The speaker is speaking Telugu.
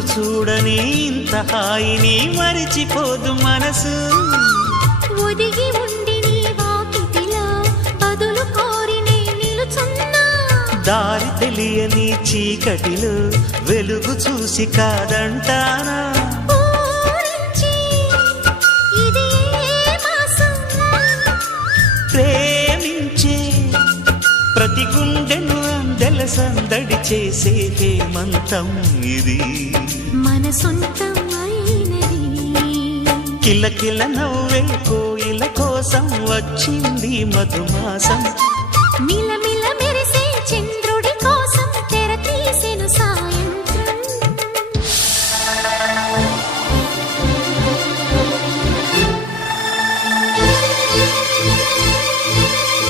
రోజు చూడని ఇంత హాయిని మరిచిపోదు మనసు. ఒదిగి ఉండి నీ వాకిటిలో బదులు కోరి నే నిలుచున్నా. దారి తెలియని చీకటిలో వెలుగు చూసి కాదంటానా. ఊరించి ఇది ఏ మాసం? ప్రేమించే ప్రతి గుండెను అందెల సందడి చేసే హేమంతం ఇది. మన సొంతం అయినది. కిలకిల నవ్వే కోయిల కోసం వచ్చింది మధుమాసం. మిలమి